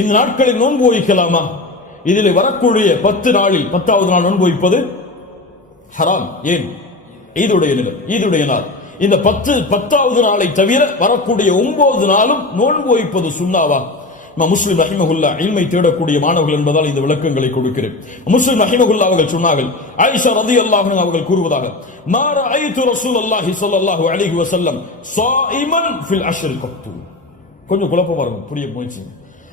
இந்த நாட்களில் நோன்பு வைக்கலாமா இதில் வரக்கூடிய பத்து நாளில் பத்தாவது நாள் நோன்பு வைப்பது ஹராம். ஏன்? ஈதுடைய நிலம் ஈதுடைய நாள். இந்த பத்து பத்தாவது நாளை தவிர வரக்கூடிய ஒன்பது நாளும் நோன்பு வைப்பது சுண்ணாவா? நம்ம முஸ்லிம் ரஹிமகுல்லா இல்மை தேடக்கூடிய மாணவர்கள் என்பதால் இந்த விளக்கங்களை கொடுக்கிறேன். முஸ்லிம் ரஹிமகுல்லா அவர்கள் சொன்னார்கள் ஆயிஷா ரதி அல்லாஹ் அவர்கள் கூறுவதாக மாற ஐத்து ரசூல் அல்லாஹி ஸல்லல்லாஹு அலிஹி வசல்லம் ஸாயிமன் ஃபில் கப்து கொஞ்சம் குழப்பமா இருக்கும் புரிய முயற்சி.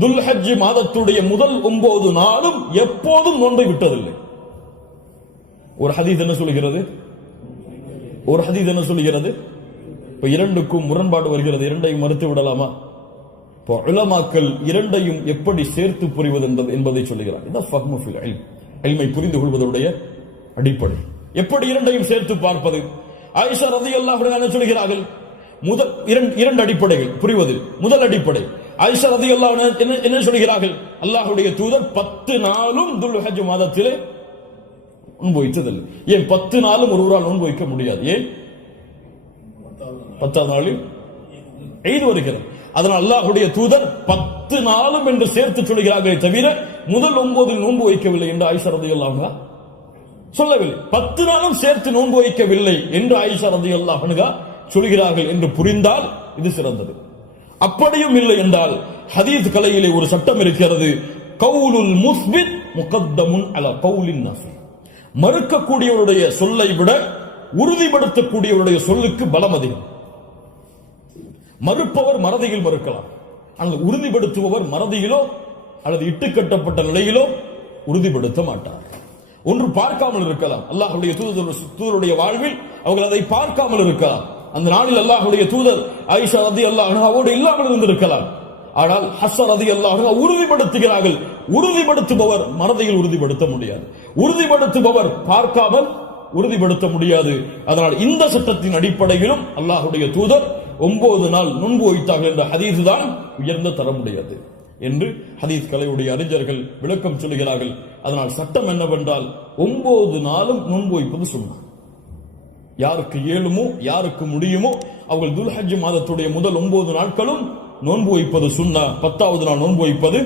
துல்ஹஜ் மாதத்துடைய முதல் ஒன்பது நாளும் எப்போதும் நோன்பை விட்டதில்லை. ஒரு ஹதீஸ் என்ன சொல்கிறது ஒரு ஹதீஸ் என்ன சொல்கிறது இப்ப இரண்டுக்கும் முரண்பாடு வருகிறது. இரண்டையும் மறுத்து விடலாமா? இப்போ உலமாக்கள் இரண்டையும் எப்படி சேர்த்து புரிவது என்பது என்பதை சொல்லுகிறார். இதான் ஃபஹ்மு புரிந்து கொள்வதனுடைய அடிப்படை. எப்படி இரண்டையும் சேர்த்து பார்ப்பது? ஆயிஷா ரதி அல்லாஹ் என்ன சொல்கிறார்கள் முதல் இரண்டு இரண்டு அடிப்படைகள். புரிவது முதல் அடிப்படை. ஆயிஷா ரலியல்லாஹு அன்ஹா என்ன என்ன சொல்கிறார்கள்? அல்லாஹுடைய தூதர் பத்து நாளும் துல்ஹஜ் மாதத்திலே நோன்பு வைத்ததில்லை. ஏன் பத்து நாளும் ஒருவரால் நோன்பு வைக்க முடியாது? ஏன்? பத்தாவது நாளில் எய்து வருகிறது. அதனால் அல்லாஹுடைய தூதர் பத்து நாளும் என்று சேர்த்து சொல்கிறார்களே தவிர முதல் ஒன்பதில் நோன்பு வைக்கவில்லை என்று ஆயிஷா ரதி அல்லாஹா சொல்லவில்லை. பத்து நாளும் சேர்த்து நோன்பு வைக்கவில்லை என்று ஆயிஷா ரதி அல்லாஹனுகா சொல்கிறார்கள் என்று புரிந்தால் இது சிறந்தது. அப்படியும் இல்லை என்றால் ஹதீஸ் கலையிலே ஒரு சட்டம் இருக்கிறது. கவுலுல் முஸ்பித் முகத்தமுன் அல கவுலின் நஃபி. மறுக்கக்கூடியவருடைய சொல்லை விட உறுதிப்படுத்தக்கூடியவருடைய சொல்லுக்கு பலம் அதிகம். மறுப்பவர் மறதியில் மறுக்கலாம். ஆனால் உறுதிப்படுத்துபவர் மறதியிலோ அல்லது இட்டுக்கட்டப்பட்ட நிலையிலோ உறுதிப்படுத்த மாட்டார். ஒன்று பார்க்காமல் இருக்கலாம். அல்லாஹுடைய தூதர் தூதருடைய வாழ்வில் அவர்கள் அதை பார்க்காமல் இருக்கலாம். அந்த நாளில் அல்லாஹுடைய தூதர் ஐஷா ரதி அல்லாஹ் அவோடு இல்லாமல் இருந்திருக்கலாம். ஆனால் ஹஸ்ஸன் ரதி அல்லாஹ் உறுதிப்படுத்துகிறார்கள். உறுதிப்படுத்துபவர் மனதையில் உறுதிப்படுத்த முடியாது. உறுதிப்படுத்துபவர் பார்க்காமல் உறுதிப்படுத்த முடியாது. அதனால் இந்த சட்டத்தின் அடிப்படையிலும் அல்லாஹுடைய தூதர் ஒன்பது நாள் நுண்பு வைத்தார்கள் என்ற ஹதீஸ் தான் உயர்ந்த தரமுடையது என்று ஹதீஸ் கலையுடைய அறிஞர்கள் விளக்கம் சொல்கிறார்கள் அதனால் சட்டம் என்னவென்றால் ஒன்பது நாளும் நுண்பு வைப்பது சொன்னார் யாருக்கு இயலுமோ யாருக்கு முடியுமோ அவர்கள் துல்ஹஜ் மாதத்துடைய முதல் ஒன்பது நாட்களும் நோன்பு வைப்பது சுன்னா. பத்தாவது நாள் நோன்பு வைப்பது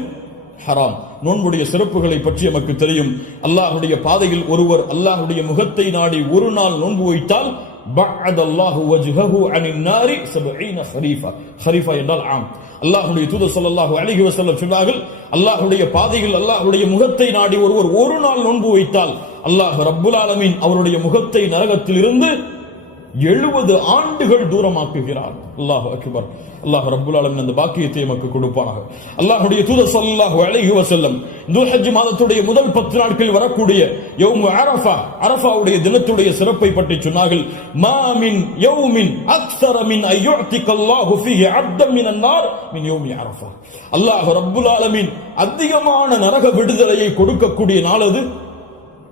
ஹராம். நோன்புடைய சிறப்புகளை பற்றி நமக்கு தெரியும். அல்லாஹுடைய பாதையில் ஒருவர் அல்லாஹுடைய முகத்தை நாடி ஒரு நாள் நோன்பு வைத்தால் பஅத அல்லாஹு வஜ்ஹஹு அனின் நாரி 70 ஹரீஃபா. ஹரீஃபா என்றால் ஆம். அல்லாஹ்வுடைய தூதர் ஸல்லல்லாஹு அலைஹி வஸல்லம் சொன்னார்கள் அல்லாஹ்வுடைய பாதையில் அல்லாஹ்வுடைய முகத்தை நாடி ஒருவர் ஒரு நாள் நோன்பு வைத்தால் அல்லாஹ் ரப்புல் ஆலமீன் அவருடைய முகத்தை நரகத்தில் இருந்து எழுபது ஆண்டுகள் தூரமாக்குகிறார். அல்லாஹ் அக்பர். அல்லாஹ் ரப்புல் ஆலமின் அந்த பாக்கியத்தை நமக்கு கொடுப்பானாக. அல்லாஹுடைய தூதர் சல்லாஹ் அழகி வசல்லம் துல்ஹஜ் மாதத்துடைய முதல் பத்து நாட்களில் வரக்கூடிய யௌம் அரஃபா அரஃபாவுடைய தினத்துடைய சிறப்பை பற்றி சொன்னார்கள். மாமின் யோமின் யௌமின் அக்ஸர மின் அய்யுஅதிக அல்லாஹு ஃபீஹி அப்தம் மின் யௌமி அரஃபா. அல்லாஹ் ரப்புல் ஆலமீன் அதிகமான நரக விடுதலையை கொடுக்கக்கூடிய நாள் அது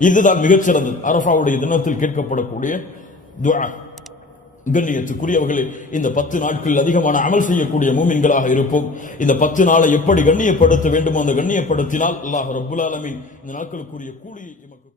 இதுதான் மிகச் சிறந்தது அரஃபாவுடைய தினத்தில் கேட்கப்படக்கூடிய துஆ. கண்ணியத்துக்குரியவர்களே இந்த பத்து நாட்களில் அதிகமான அமல் செய்யக்கூடிய மூமின்களாக இருப்போம். இந்த பத்து நாளை எப்படி கண்ணியப்படுத்த வேண்டுமோ அந்த கண்ணியப்படுத்தினால் அல்லாஹ் ரபுல் ஆலமின் இந்த நாட்களுக்குரிய கூலியை எமக்கு